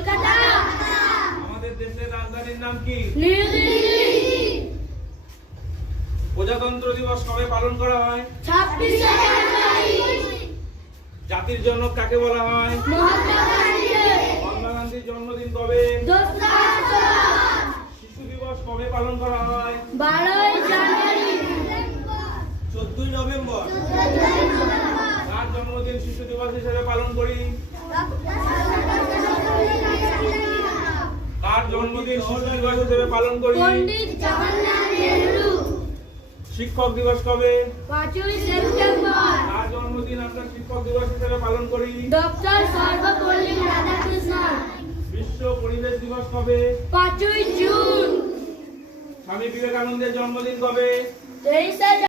কলকাতা। আমাদের দেশের রাজধানীর নাম কি? নিউ দিল্লি। প্রজাতন্ত্র দিবস কবে পালন করা হয়? 26শে জানুয়ারি। জাতির জনক কাকে বলা হয়? মহাত্মা গান্ধী। মহাত্মা গান্ধীর জন্মদিন কবে? 2রা অক্টোবর। শিশু দিবস কবে পালন করা হয়? 12ই জানুয়ারি। 14ই নভেম্বর। কার জন্মদিন শিশু দিবস হিসেবে পালন করি? কার জন্মদিন শিশু দিবস হিসেবে পালন করি? পণ্ডিত জওহরলাল নেহরু। শিক্ষক দিবস কবে? 5ই সেপ্টেম্বর। কার জন্মদিন আমরা শিক্ষক দিবস হিসেবে পালন করি? ডক্টর সর্বপল্লী রাধাকৃষ্ণন। বিশ্ব পরিবেশ দিবস কবে? 5ই জুন। স্বামী বিবেকানন্দের জন্মদিন কবে? 23শে